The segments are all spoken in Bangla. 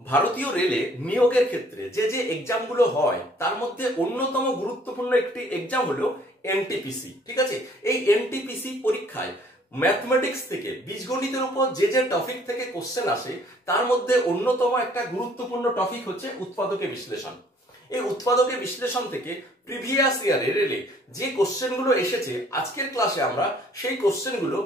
ভারতীয় রেলে নিয়োগের ক্ষেত্রে যে যে এক্সামগুলো হয় তার মধ্যে অন্যতম গুরুত্বপূর্ণ একটি এক্সাম হলো এনটিপিসি। ঠিক আছে, এই এনটিপিসি পরীক্ষায় ম্যাথমেটিক্স থেকে বীজগণিতের উপর যে যে টপিক থেকে কোশ্চেন আসে তার মধ্যে অন্যতম একটা গুরুত্বপূর্ণ টপিক হচ্ছে উৎপাদকের বিশ্লেষণ। এই উৎপাদকের বিশ্লেষণ থেকে প্রিভিয়াস ইয়ারে রেলে যে কোশ্চেনগুলো এসেছে আজকের ক্লাসে আমরা সেই কোশ্চেনগুলো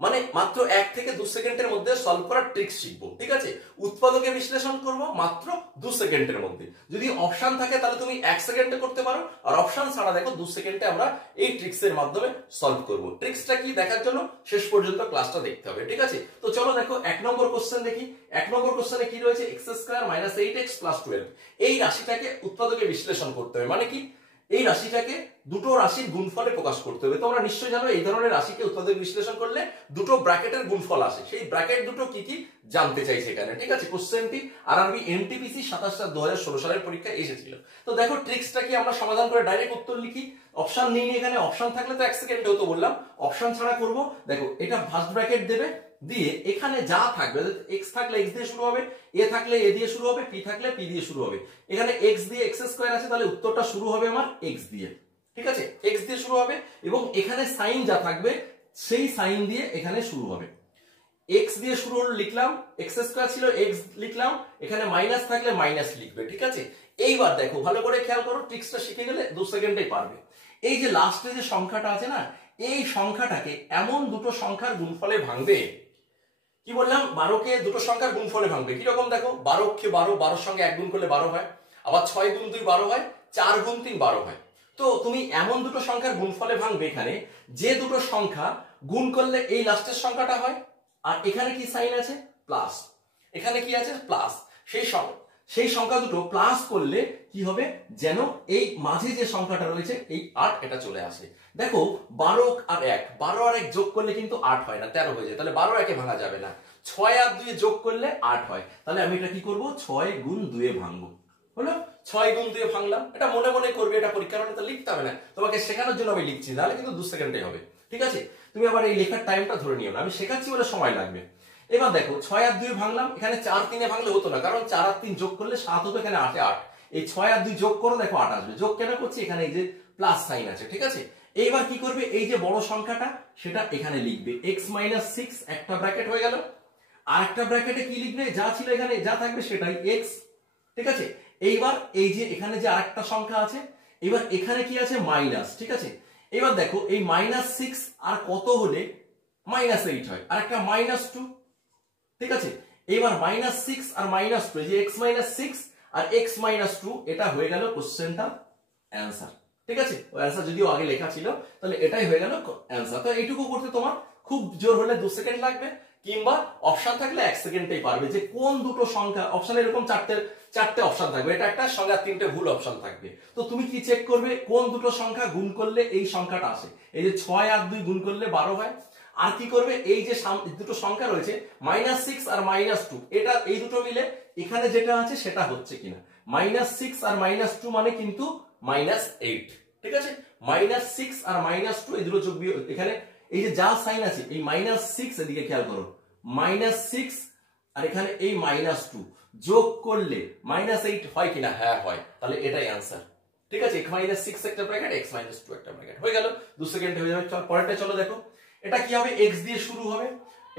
মানে মাত্র 1 থেকে 2 সেকেন্ডের মধ্যে সলভ করার ট্রিক্স শিখবো। ঠিক আছে, উৎপাদকের বিশ্লেষণ করব মাত্র 2 সেকেন্ডের মধ্যে। যদি অপশন থাকে তাহলে তুমি 1 সেকেন্ডে করতে পারো, আর অপশন ছাড়া দেখো 2 সেকেন্ডে আমরা এই ট্রিক্সের মাধ্যমে সলভ করব। ট্রিক্সটা কি দেখার জন্য শেষ পর্যন্ত ক্লাসটা দেখতে হবে। ঠিক আছে, তো চলো দেখো 1 নম্বর কোশ্চেন দেখি। 1 নম্বর কোশ্চেনে কি রয়েছে, x² - 8x + 12। এই রাশিটাকে উৎপাদকে বিশ্লেষণ করতে হবে। মানে কি, এই রাশিটাকে দুটো রাশির গুণফলে প্রকাশ করতে হবে। তোমরা নিশ্চয়ই জানো এই ধরনের রাশিকে উৎপাদক বিশ্লেষণ করলে দুটো ব্র্যাকেটের গুণফল আসে। সেই ব্র্যাকেট দুটো কি কি জানতে চাইছে এখানে। ঠিক আছে, কোশ্চেনটি আরআরবি এনটিপিসি 27/2016 সালের পরীক্ষায় এসেছিল। তো দেখো ট্রিক্সটা কি, আমরা সমাধান করে ডাইরেক্ট উত্তর লিখি। অপশন নিই এখানে, অপশন থাকলে তো 1 সেকেন্ড হতো বললাম, অপশন ছাড়া করব। দেখো এটা ফার্স্ট ব্র্যাকেট দেবে, দিয়ে এখানে যা থাকবে, x থাকলে x দিয়ে শুরু হবে, a থাকলে a দিয়ে শুরু হবে, p থাকলে p দিয়ে শুরু হবে। এখানে x দিয়ে x² আছে, তাহলে উত্তরটা শুরু হবে আমার x দিয়ে। ঠিক আছে, x দিয়ে শুরু হবে এবং এখানে সাইন যা থাকবে সেই সাইন দিয়ে এখানে শুরু হবে। x দিয়ে শুরু হলো লিখলাম, x² ছিল x লিখলাম, এখানে মাইনাস থাকলে মাইনাস লিখবে। ঠিক আছে, এইবার দেখো ভালো করে খেয়াল করো, ট্রিক্সটা শিখে গেলে 2 সেকেন্ডেই পারবে। এই যে লাস্টে যে সংখ্যাটা আছে না, এই সংখ্যাটাকে এমন দুটো সংখ্যার গুণফলে ভাঙবে। কি বললাম, 12কে দুটো সংখ্যার গুণফলে ভাঙবে। কিরকম দেখো, 12 × 12, 12 সঙ্গে 1 গুণ করলে 12 হয়, আবার 6 × 2 12 হয়, 4 × 3 12 হয়। তো তুমি এমন দুটো সংখ্যার গুণফলে ভাঙবে এখানে যে দুটো সংখ্যা গুণ করলে এই লাস্টের সংখ্যাটা হয়, আর এখানে কি সাইন আছে, প্লাস, এখানে কি আছে, প্লাস। সেই সংখ্যা দুটো প্লাস করলে কি হবে, যেন এই মাঝে যে সংখ্যাটা রয়েছে এই 8 এটা চলে আসে। দেখো 12 আর 1, 12 আর 1 যোগ করলে কিন্তু 8 হয় না, 13 হয়ে যায়। তাহলে 12 একে ভাঙা যাবে না। 6 আর 2 যোগ করলে 8 হয়। তাহলে আমি এটা কি করব, 6 × 2 ভাঙবো। হলো, 6 × 2 ভাঙলাম। এটা মনে মনে করবে, এটা পরীক্ষার হলে তো লিখতে হবে না, তোমাকে শেখানোর জন্য আমি লিখছি, তাহলে কিন্তু 2 সেকেন্ডে হবে। ঠিক আছে, তুমি আবার এই লেখার টাইমটা ধরে নিও না, আমি শেখাচ্ছি বলে সময় লাগবে। এবার দেখো 6 আর 2 ভাঙলাম, এখানে 4 3 ভাঙলে হতো না, কারণ 4 আর 3 যোগ করলে 7 হতো, এখানে 8 এ 8। এই 6 আর 2 যোগ করো, দেখো 8 আসবে। যোগ কেন করছি, এখানে এই যে প্লাস সাইন আছে। ঠিক আছে, এইবার কি করবে, এই যে বড় সংখ্যাটা সেটা এখানে লিখবে, x - 6 একটা ব্র্যাকেট হয়ে গেল, আর একটা ব্র্যাকেটে কি লিখবে, যা ছিল এখানে যা থাকবে সেটাই x। ঠিক আছে, এইবার এই যে এখানে যে আরেকটা সংখ্যা আছে, এবার এখানে কি আছে, মাইনাস। ঠিক আছে, এবার দেখো এই -6 আর কত হলে -8 হয়, আর একটা -2। ঠিক আছে, এবার -6 আর -2, যে x - 6 আর x - 2, এটা হয়ে গেল কোশ্চেনটা অ্যান্সার। ঠিক আছে, ওই অ্যান্সার যদিও আগে লেখা ছিল, তাহলে এটাই হয়ে গেল অ্যান্সার। তো এইটুকু করতে তোমার খুব জোর হলে 2 সেকেন্ড লাগবে, কিংবা অপশন থাকলে 1 সেকেন্ডেই পারবে যে কোন দুটো সংখ্যা। অপশন এরকম চারটে অপশন থাকবে, এটা একটা সঙ্গে 3টে ভুল অপশন থাকবে। তো তুমি কি চেক করবে, কোন দুটো সংখ্যা গুণ করলে এই সংখ্যাটা আসে। এই যে 6 আর 2 গুণ করলে 12 হয়। আর কি করবে, এই যে দুটো সংখ্যা রয়েছে -6 আর -2, এটা এই দুটো মিলে এখানে যেটা আছে সেটা হচ্ছে কিনা। -6 আর -2 মানে কিন্তু -8। ঠিক আছে, -6 আর -2 এই দুটো যোগ বিয়োগ, এখানে এই যে যা সাইন আছে এই -6, এদিকে খেয়াল করো, -6 আর এখানে এই -2 যোগ করলে -8 হয় কিনা, হ্যাঁ হয়, তাহলে এটাই অ্যান্সার। ঠিক আছে, -6 একটা ব্র্যাকেট, x - 2 একটা ব্র্যাকেট হয়ে গেল, 2 সেকেন্ড হয়ে যাবে। চল পরেরটা চলো দেখো, এটা কি হবে, x দিয়ে শুরু হবে,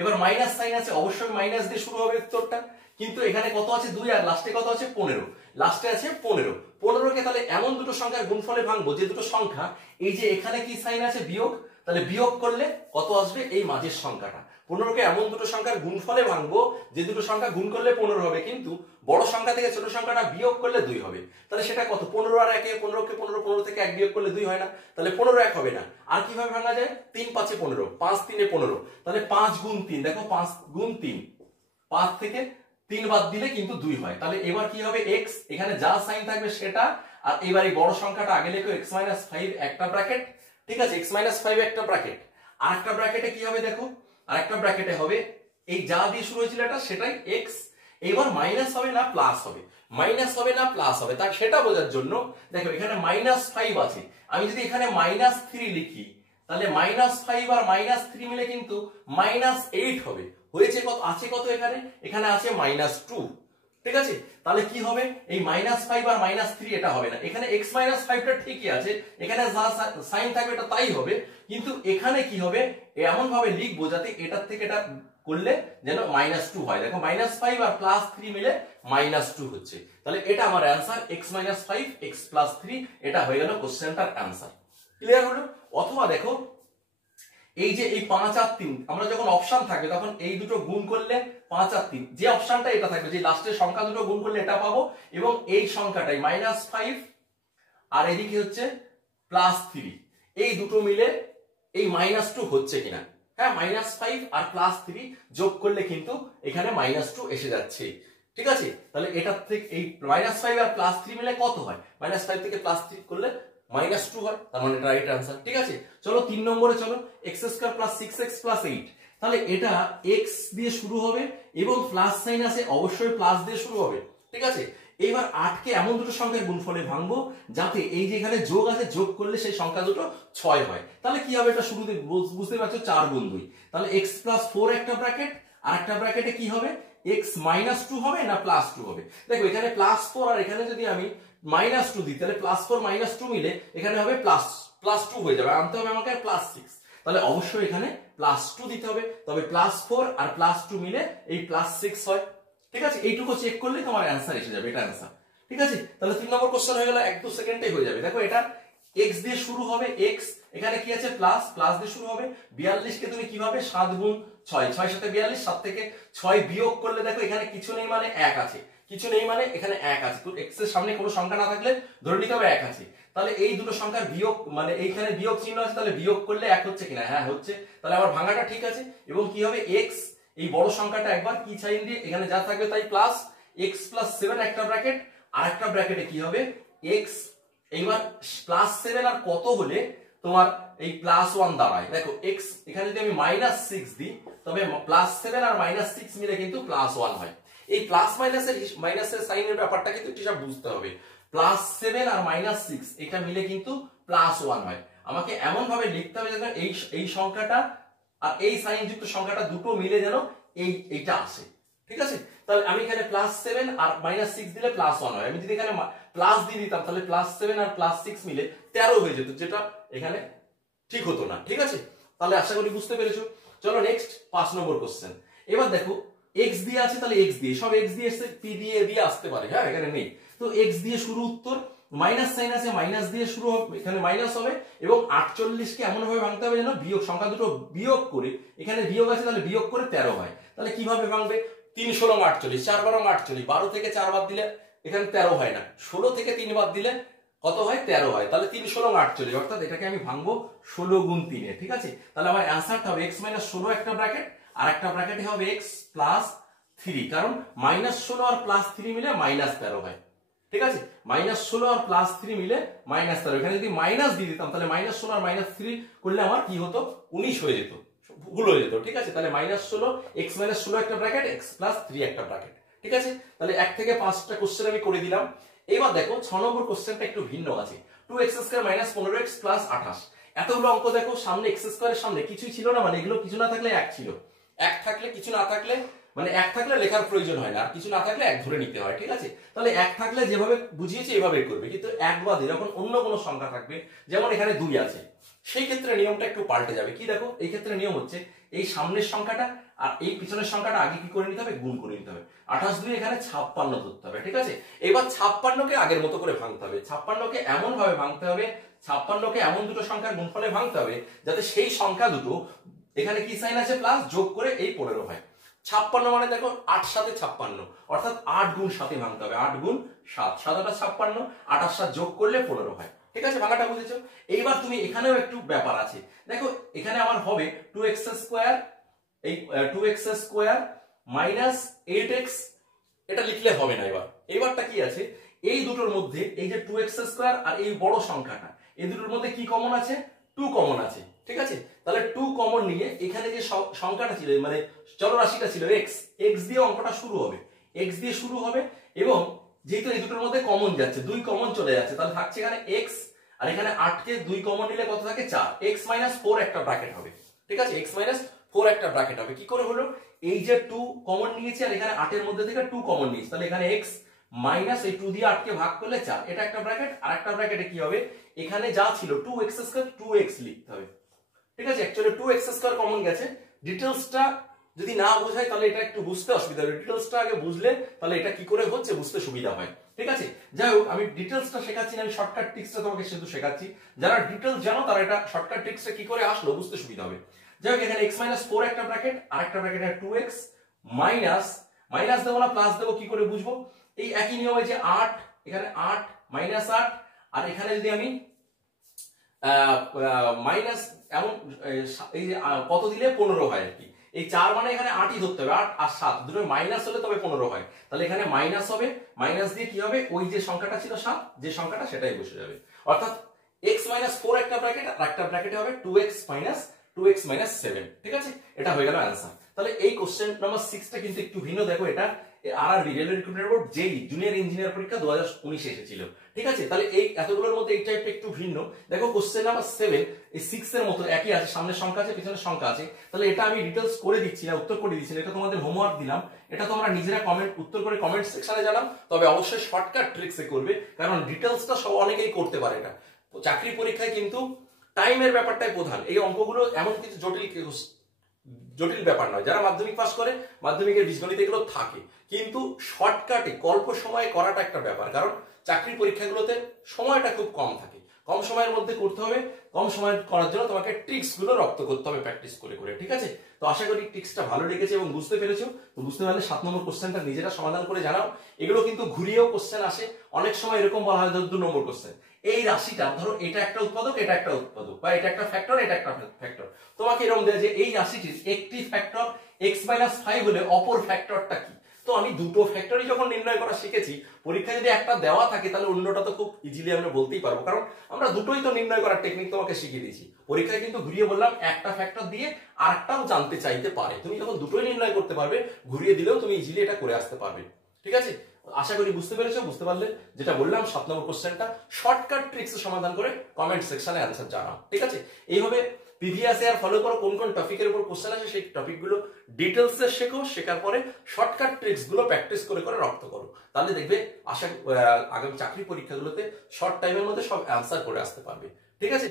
এবার মাইনাস সাইন আছে, অবশ্যই মাইনাস দিয়ে শুরু হবে উত্তরটা। কিন্তু এখানে কত আছে, 2, আর লাস্টে কত আছে, 15, লাস্টে আছে 15। 15কে তাহলে এমন দুটো সংখ্যার গুণফলে ভাঙবো যে দুটো সংখ্যা, এই যে এখানে কি সাইন আছে, বিয়োগ, তাহলে বিয়োগ করলে কত আসবে, এই মাঝের সংখ্যাটা। 15কে এমন দুটো সংখ্যার গুণফলে ভাঙবো যে দুটো সংখ্যা গুণ করলে 15 হবে, কিন্তু বড় সংখ্যা থেকে ছোট সংখ্যাটা বিয়োগ করলে 2 হবে। তাহলে সেটা কত, 15 আর 1, 15কে 15 থেকে 1 বিয়োগ করলে 2 হয় না, তাহলে 15 1 হবে না। আর কিভাবে ভাঙা যায়, 3 5 এ 15, 5 3 এ 15, তাহলে 5 × 3, দেখো 5 × 3, 5 থেকে 3 বাদ দিলে কিন্তু 2 হয়। তাহলে এবার কি হবে, x, এখানে যা সাইন থাকবে সেটা, আর এবার এই বড় সংখ্যাটা আগে লেখো, x - 5 একটা ব্র্যাকেট। ঠিক আছে, x - 5 একটা ব্র্যাকেট, আর একটা ব্র্যাকেটে কি হবে দেখো, আরেকটা ব্র্যাকেটে হবে এই যা দিয়ে শুরু হয়েছিল এটা সেটাই x। এবার মাইনাস হবে না প্লাস হবে, মাইনাস হবে না প্লাস হবে, তার সেটা বোঝার জন্য দেখো এখানে -5 আছে, আমি যদি এখানে -3 লিখি, তাহলে -5 আর -3 মিলে কিন্তু -8 হবে। হয়েছে কত, আছে কত, এখানে আছে -2। ঠিক আছে, তাহলে কি হবে, এই -5 আর -3 এটা হবে না, এখানে x - 5টা ঠিকই আছে, এখানে যা সাইন থাকবে এটা তাই হবে, কিন্তু এখানে কি হবে, এমন ভাবে লিখবো যাতে এটার থেকে এটা করলে যেন -2 হয়। দেখো -5 আর +3 মিলে -2 হচ্ছে, তাহলে এটা আমার অ্যান্সার x - 5 x + 3, এটা হয়ে গেল কোশ্চেনটার অ্যান্সার। ক্লিয়ার হলো? অথবা দেখো এই যে এই 5 আর 3 আমরা যখন অপশন থাকবে তখন এই দুটো গুণ করলে 5 আর 3 যে অপশনটা এটা থাকবে, যে লাস্টের সংখ্যা দুটো গুণ করলে এটা পাবো, এবং এই সংখ্যাটাই -5 আর এদিকে হচ্ছে +3, এই দুটো মিলে এই -2 হচ্ছে কিনা। হ্যাঁ, -5 আর +3 যোগ করলে কিন্তু এখানে -2 এসে যাচ্ছে। ঠিক আছে, তাহলে এটার থেকে এই -5 আর +3 মিলে কত হয়, -5 থেকে +3 করলে -2 হয়, তার মানে এটা রাইট আনসার। ঠিক আছে, চলো 3 নম্বরে চলো, x² + 6x + 8, তাহলে এটা x দিয়ে শুরু হবে এবং প্লাস সাইন আছে, অবশ্যই প্লাস দিয়ে শুরু হবে। ঠিক আছে, এবার 8 কে এমন দুটো সংখ্যার গুণফলে ভাঙবো যাতে এই যে এখানে যোগ আছে, যোগ করলে সেই সংখ্যা দুটো 6 হয়। তাহলে কি হবে, এটা শুরুতে বুঝতে পারছো 4 গুণ 2, তাহলে x + 4 একটা ব্র্যাকেট, আর একটা ব্র্যাকেটে কি হবে, x - 2 হবে না +2 হবে। দেখো এখানে +4 আর এখানে যদি আমি -2 দিই, তাহলে +4 - 2 মিলে এখানে হবে +2 হয়ে যাবে, আনতে হবে আমাকে +6, তাহলে অবশ্যই এখানে +2 দিতে হবে, তবে +4 আর +2 মিলে এই +6 হয়। ঠিক আছে, এইটুকু চেক করলে তোমার অ্যান্সার এসে যাবে, এটা অ্যান্সার। ঠিক আছে, তাহলে 3 নম্বর কোশ্চেন হয়ে গেল, 1-2 সেকেন্ডেই হয়ে যাবে। দেখো এটা x দিয়ে শুরু হবে, x এখানে কি আছে, প্লাস দিয়ে শুরু হবে, 42 কে তুমি কিভাবে 7 গুণ 6, 6 7 42, 7 থেকে 6 বিয়োগ করলে দেখো এখানে কিছু নেই মানে 1 আছে, কিছু নেই মানে এখানে 1 আছে, তো x এর সামনে কোনো সংখ্যা না থাকলে ধরে নিতে হবে 1 আছে, তাহলে এই দুটো সংখ্যার বিয়োগ মানে এইখানে বিয়োগ চিহ্ন আছে, তাহলে বিয়োগ করলে 1 হচ্ছে কিনা, হ্যাঁ হচ্ছে, তাহলে আমার ভাঙাটা ঠিক আছে। এবং কি হবে, x এই বড় সংখ্যাটা একবার কি সাইন দিয়ে এখানে যা থাকবে তাই প্লাস, x + 7 একটা ব্র্যাকেট, আর একটা ব্র্যাকেটে কি হবে x, এইবার +7 আর কত হলে তোমার এই +1 দাঁড়ায়। দেখো x এখানে যদি আমি -6 দিই, তবে +7 আর -6 মিলে কিন্তু +1 হয়। এই প্লাস মাইনাসের সাইনের ব্যাপারটা কিন্তু হিসাব বুঝতে হবে, +7 আর -6 এটা মিলে কিন্তু +1 হয়। আমাকে এমন ভাবে লিখতে হবে যেন এই সংখ্যাটা আর এই সাইন যুক্ত সংখ্যাটা দুটো মিলে যেন এইটা আসে। ঠিক আছে, তাহলে আমি এখানে +7 আর -6 দিলে +1 হয়, আমি যদি এখানে প্লাস দিয়ে দিতাম তাহলে +7 আর +6 মিলে 13 হয়ে যেত, যেটা এখানে ঠিক হতো না। ঠিক আছে, তাহলে আশা করি বুঝতে পেরেছো। চলো নেক্সট 5 নম্বর কোশ্চেন। এবার দেখো x দিয়ে আছে, তাহলে x দিয়ে সব x দিয়ে এসে p দিয়ে আসতে পারে, হ্যাঁ এখানে নেই, তো x দিয়ে শুরু উত্তর, মাইনাস সাইন আছে, মাইনাস দিয়ে শুরু হবে, এখানে মাইনাস হবে, এবং 48 কে এমন ভাবে ভাঙতে হবে যেন বিয়োগ সংখ্যা দুটো বিয়োগ করে, এখানে বিয়োগ আছে তাহলে বিয়োগ করে 13 হয়। তাহলে কিভাবে ভাঙবে, 3 16 48, 4 12 48, 12 থেকে 4 বাদ দিলে এখানে 13 হয় না, 16 থেকে 3 বাদ দিলে কত হয়, 13 হয়, তাহলে 3 16 48, অর্থাৎ এটাকে আমি ভাঙবো 16 গুণ 3 এ। ঠিক আছে, তাহলে আমার অ্যান্সারটা হবে x - 16 একটা ব্র্যাকেট, আর একটা ব্র্যাকেটে হবে x + 3, কারণ -16 আর +3 মিলে -13 হয়। ঠিক আছে, -16 আর +3 মিলে -13, এখানে যদি মাইনাস দিয়ে দিতাম তাহলে -16 আর -3 করলে আমার কি হতো, 19 হয়ে যেত, ভুল হয়ে যেত। ঠিক আছে, তাহলে -16 x - 16 একটা ব্র্যাকেট, x + 3 একটা ব্র্যাকেট। ঠিক আছে, তাহলে 1 থেকে 5টা কোশ্চেন আমি করে দিলাম। এবার দেখো 6 নম্বর কোশ্চেনটা একটু ভিন্ন আছে, 2x² - 15x + 28, এতগুলো অঙ্ক দেখো, সামনে x² এর সামনে কিছুই ছিল না, মানে এগুলো কিছু না থাকলে 1 ছিল, 1 থাকলে কিছু না থাকলে, মানে 1 থাকলে লেখার প্রয়োজন হয় না, আর কিছু না থাকলে 1 ধরে নিতে হয়। ঠিক আছে, তাহলে 1 থাকলে যেভাবে বুঝিয়েছি এভাবে করবে, কিন্তু 1 বাদে যখন অন্য কোনো সংখ্যা থাকবে, যেমন এখানে 2 আছে, সেই ক্ষেত্রে নিয়মটা একটু পাল্টে যাবে। কি দেখো, এই ক্ষেত্রে নিয়ম হচ্ছে এই সামনের সংখ্যাটা আর এই পিছনের সংখ্যাটা আগে কি করে নিতে হবে, গুণ করে নিতে হবে, 28 2 এখানে 56 ধরতে হবে। ঠিক আছে, এবার 56 কে আগের মতো করে ভাঙতে হবে, 56 কে এমন ভাবে ভাঙতে হবে, 56 কে এমন দুটো সংখ্যার গুণফলে ভাঙতে হবে যাতে সেই সংখ্যা দুটো এখানে কি সাইন আছে প্লাস, যোগ করে এই 15 হয়। 56 মানে দেখো 8 7 56, অর্থাৎ 8 গুণ 7 ভাঙতে হবে, 8 গুণ 7, 7 8 56, 8 আর 7 যোগ করলে 15 হয়। ঠিক আছে, ভাঙাটা বুঝেছো। এইবার তুমি এখানেও একটু ব্যাপার আছে, দেখো এখানে আমার হবে 2x² এই 2x² - 8x, এটা লিখলে হবে না। এবারটা কি আছে, এই দুটোর মধ্যে এই যে 2x² আর এই বড় সংখ্যাটা, এই দুটোর মধ্যে কি কমন আছে, 2 কমন আছে। ঠিক আছে, তাহলে 2 কমন নিয়ে এখানে যে সংখ্যাটা ছিল, মানে চলরাশিটা ছিল x দিয়ে অঙ্কটা শুরু হবে, x দিয়ে শুরু হবে, এবং যেহেতু এই দুটোর মধ্যে কমন যাচ্ছে, 2 কমন চলে যাচ্ছে, তাহলে থাকছে এখানে x, আর এখানে 8 কে 2 কমন নিলে কত থাকে, 4, x - 4 একটা ব্র্যাকেট হবে। ঠিক আছে, x - 4 একটা ব্র্যাকেট হবে। কি করে হলো? এই যে 2 কমন নিয়েছি আর এখানে 8 এর মধ্যে থেকে 2 কমন নিয়েছি, তাহলে এখানে x মাইনাস এই 2 দিয়ে 8 কে ভাগ করলে 4, এটা একটা ব্র্যাকেট। আর একটা ব্র্যাকেটে কি হবে, এখানে যা ছিল 2x স্কয়ার 2x লিখতে হবে, ঠিক আছে। অ্যাকচুয়ালি 2x স্কয়ার কমন গেছে। ডিটেইলসটা যদি না বোঝাই তাহলে এটা একটু বুঝতে অসুবিধা হবে, ডিটেইলসটা আগে বুঝলে তাহলে এটা কি করে হচ্ছে বুঝতে সুবিধা হয়, ঠিক আছে। যাই হোক, আমি ডিটেইলসটা শেখাচ্ছি না, আমি শর্টকাট ট্রিক্সটা তোমাকে শুধু শেখাচ্ছি। যারা ডিটেইলস জানো তারা এটা শর্টকাট ট্রিক্সটা কি করে আসলো বুঝতে সুবিধা হবে। যাই হোক, এখানে x - 4 একটা ব্র্যাকেট, আর একটা ব্র্যাকেটে 2x মাইনাস, মাইনাস দেবো না প্লাস দেবো, কি করে বুঝবো? এই একই নিয়মে যে 8, এখানে 8 মাইনাস 8, আর এখানে যদি আমি মাইনাস এমন এই যে কত দিলে 15 হয় আর কি। এই 4 মানে এখানে 8ই ধরতে হবে, 8 আর 7 দুটো মাইনাস হলে তবে 15 হয়। তাহলে এখানে মাইনাস হবে, মাইনাস দিয়ে কি হবে, ওই যে সংখ্যাটা ছিল 7, যে সংখ্যাটা সেটাই বসে যাবে। অর্থাৎ x - 4 একটা ব্র্যাকেট, আর একটা ব্র্যাকেটে হবে 2x - 7, ঠিক আছে। এটা হয়ে গেল অ্যানসার। তাহলে এই কোশ্চেন নাম্বার 6টা কিন্তু একটু ভিন্ন। দেখো, এটা আরআরবি রেলওয়ে রিক্রুটমেন্ট বোর্ড জেই জুনিয়র ইঞ্জিনিয়ার পরীক্ষা 2019 এসেছিল, ঠিক আছে। তাহলে এই এতগুলোর মধ্যে এই টাইপটা একটু ভিন্ন। দেখো, কোশ্চেন নাম্বার 7 এই 6 এর মতো একই আছে, সামনের সংখ্যা আছে পিছনের সংখ্যা আছে। তাহলে এটা আমি ডিটেইলস করে দিচ্ছি না, উত্তর করে দিচ্ছি না, এটা তোমাদের হোমওয়ার্ক দিলাম। এটা তোমরা নিজেরা উত্তর করে কমেন্ট সেকশনে জানাও, তবে অবশ্যই শর্টকাট ট্রিক্সে করবে, কারণ ডিটেইলসটা সব অনেকেই করতে পারে না। চাকরি পরীক্ষায় কিন্তু টাইমের ব্যাপারটাই প্রধান। এই অঙ্কগুলো এমন কিছু জটিল ব্যাপার নয়। যারা মাধ্যমিক পাস করে, মাধ্যমিকের বীজগণিত এগুলো থাকে, কিন্তু শর্টকাটে অল্প সময়ে করাটা একটা ব্যাপার, কারণ চাকরি পরীক্ষাগুলোতে সময়টা খুব কম থাকে। কম সময়ের মধ্যে করতে হবে, কম সময় করার জন্য তোমাকে ট্রিক্স গুলো রপ্ত করতে হবে প্র্যাকটিস করে করে, ঠিক আছে। তো আশা করি ট্রিক্সটা ভালো লেগেছে এবং বুঝতে পেরেছো। তো বুঝতে পারলে 7 নম্বর কোশ্চেনটা নিজেরা সমাধান করে জানাও। এগুলো কিন্তু ঘুরিয়েও কোশ্চেন আসে, অনেক সময় এরকম বলা হয় 2 নম্বর কোশ্চেন, এই রাশিটা ধরো এটা একটা উৎপাদক, এটা একটা উৎপাদক, বা এটা একটা ফ্যাক্টর, এটা একটা ফ্যাক্টর। তোমাকে এরকম দেয় যে এই রাশিটির একটি ফ্যাক্টর x - 5 হলে অপর ফ্যাক্টরটা কি। তো আমি দুটো ফ্যাক্টরই যখন নির্ণয় করা শিখেছি, পরীক্ষায় যদি একটা দেওয়া থাকে তাহলে অন্যটা তো খুব ইজিলি আমরা বলতেই পারবো, কারণ আমরা দুটোই তো নির্ণয় করার টেকনিক তোমাকে শিখিয়ে দিয়েছি। পরীক্ষায় কিন্তু ঘুরিয়ে বললাম একটা ফ্যাক্টর দিয়ে আরেকটাও জানতে চাইতে পারে, তুমি যখন দুটোই নির্ণয় করতে পারবে, ঘুরিয়ে দিলেও তুমি ইজিলি এটা করে আসতে পারবে, ঠিক আছে। আশা করি বুঝতে পেরেছো। বুঝতে পারলে যেটা বললাম 7 নম্বর কোশ্চেনটা শর্টকাট ট্রিক্স সমাধান করে কমেন্ট সেকশনে অ্যানসার জানাও, ঠিক আছে। এইভাবে প্রিভিয়াস ইয়ার ফলো করো, কোন কোন টপিকের উপর কোশ্চেন আসে সেই টপিকগুলো ডিটেইলসে শেখো, শেখার পরে শর্টকাট ট্রিক্স গুলো প্র্যাকটিস করে করে রপ্ত করো, তাহলে দেখবে আগামী চাকরি পরীক্ষাগুলোতে শর্ট টাইমের মধ্যে সব অ্যানসার করে আসতে পারবে, ঠিক আছে।